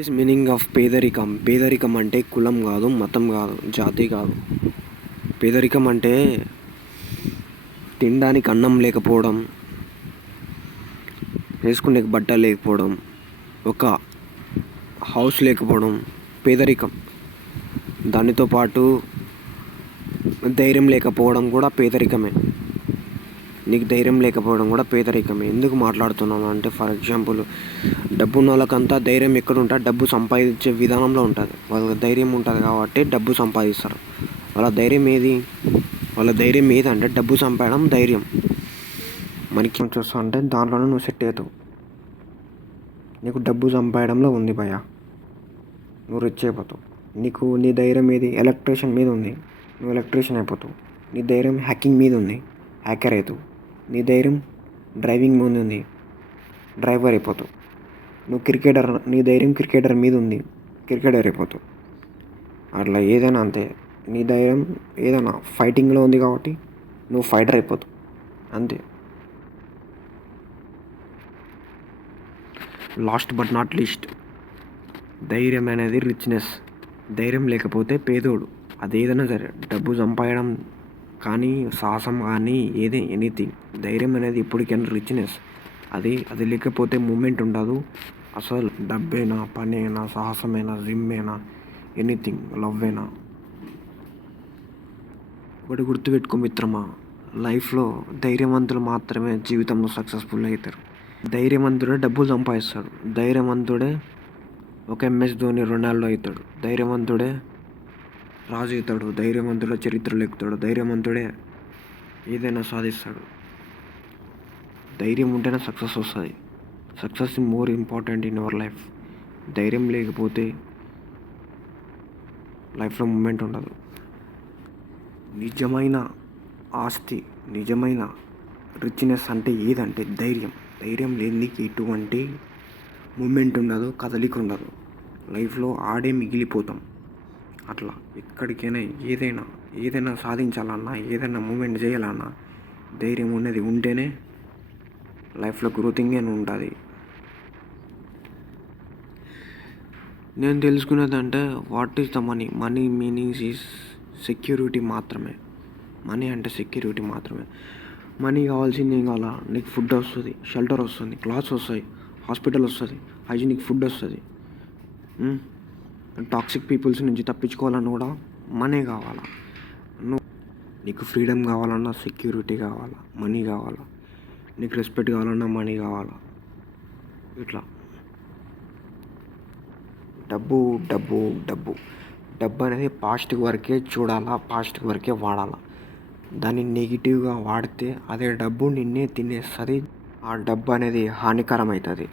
Is meaning of పేదరికం. పేదరికం అంటే కులం కాదు, మతం కాదు, జాతి కాదు. పేదరికం అంటే తినడానికి అన్నం లేకపోవడం, వేసుకునే బట్ట లేకపోవడం, ఒక హౌస్ లేకపోవడం పేదరికం. దానితో పాటు ధైర్యం లేకపోవడం కూడా పేదరికమే. నీకు ధైర్యం లేకపోవడం కూడా పేదరికమే. ఎందుకు మాట్లాడుతున్నాను అంటే, ఫర్ ఎగ్జాంపుల్, డబ్బు ఉన్న వాళ్ళకంతా ధైర్యం ఎక్కడ ఉంటుంది? డబ్బు సంపాదించే విధానంలో ఉంటుంది. వాళ్ళకి ధైర్యం ఉంటుంది కాబట్టి డబ్బు సంపాదిస్తారు. వాళ్ళ ధైర్యం ఏదంటే డబ్బు సంపాదడం ధైర్యం. మనకి ఏం చూస్తావు అంటే దాంట్లోనే నువ్వు సెట్ అవుతావు. నీకు డబ్బు సంపాదడంలో ఉంది భయ, నువ్వు రిచ్ అయిపోతావు. నీ ధైర్యం ఏది? ఎలక్ట్రీషియన్ మీద ఉంది, నువ్వు ఎలక్ట్రీషియన్ అయిపోతావు. నీ ధైర్యం హ్యాకింగ్ మీద ఉంది, హ్యాకర్ అవుతావు. నీ ధైర్యం డ్రైవింగ్ మీద ఉంది, డ్రైవర్ అయిపోతావు. నీ ధైర్యం క్రికెటర్ మీద ఉంది, క్రికెటర్ అయిపోతావు. అట్లా ఏదైనా అంతే. నీ ధైర్యం ఏదైనా ఫైటింగ్లో ఉంది కాబట్టి నువ్వు ఫైటర్ అయిపోతావు, అంతే. లాస్ట్ బట్ నాట్ లీస్ట్, ధైర్యం అనేది రిచ్నెస్. ధైర్యం లేకపోతే పేదోడు. అదేదైనా సరే, డబ్బు సంపాదడం కానీ, సాహసం కానీ, ఎనీథింగ్. ధైర్యం అనేది ఇప్పటికైనా రిచ్నెస్. అది లేకపోతే మూమెంట్ ఉండదు. అసలు డబ్బైనా, పని అయినా, సాహసమైనా, జిమ్ అయినా, ఎనీథింగ్, లవ్ అయినా. ఒకటి గుర్తుపెట్టుకో మిత్రమా, లైఫ్లో ధైర్యవంతులు మాత్రమే జీవితంలో సక్సెస్ఫుల్ అవుతారు. ధైర్యవంతుడే డబ్బులు సంపాదిస్తాడు. ధైర్యవంతుడే ఒక MS ధోని, రొనాల్డో అవుతాడు. ధైర్యవంతుడే రాజు అవుతాడు. ధైర్యవంతుడే చరిత్రలు ఎక్కుతాడు. ధైర్యవంతుడే ఏదైనా సాధిస్తాడు. ధైర్యం ఉంటేనే సక్సెస్ వస్తుంది. Success is more important in our life. ధైర్యం లేకపోతే లైఫ్లో మూమెంట్ ఉండదు. నిజమైన ఆస్తి, నిజమైన రిచ్నెస్ అంటే ఏదంటే ధైర్యం. ధైర్యం లేని ఎటువంటి మూమెంట్ ఉండదు, కదలిక ఉండదు. లైఫ్లో ఆడే మిగిలిపోతాం. అట్లా ఎక్కడికైనా ఏదైనా సాధించాలన్నా, ఏదైనా మూమెంట్ చేయాలన్నా ధైర్యం అనేది ఉంటేనే లైఫ్లో గ్రోతింగ్ అని ఉంటుంది. నేను తెలుసుకునేది అంటే, what is the money meanings is security మాత్రమే. మనీ అంటే సెక్యూరిటీ మాత్రమే. మనీ కావాల్సింది ఏం కావాలా? నీకు ఫుడ్ వస్తుంది, షెల్టర్ వస్తుంది, క్లాత్స్ వస్తాయి, హాస్పిటల్ వస్తుంది, హైజీనిక్ ఫుడ్ వస్తుంది. టాక్సిక్ పీపుల్స్ నుంచి తప్పించుకోవాలన్నా కూడా మనీ కావాలా. నీకు ఫ్రీడమ్ కావాలన్నా సెక్యూరిటీ కావాలా, మనీ కావాలా. నీకు రెస్పెక్ట్ కావాలన్నా మనీ కావాలా. ఇట్లా డబ్బు డబ్బు డబ్బు డబ్బు అనేది పాస్ట్కి వరకే చూడాలా, పాస్ట్కి వరకే వాడాలా. దాన్ని నెగిటివ్గా వాడితే అదే డబ్బు నిన్నే తినేస్తుంది. ఆ డబ్బు అనేది హానికరం అవుతుంది.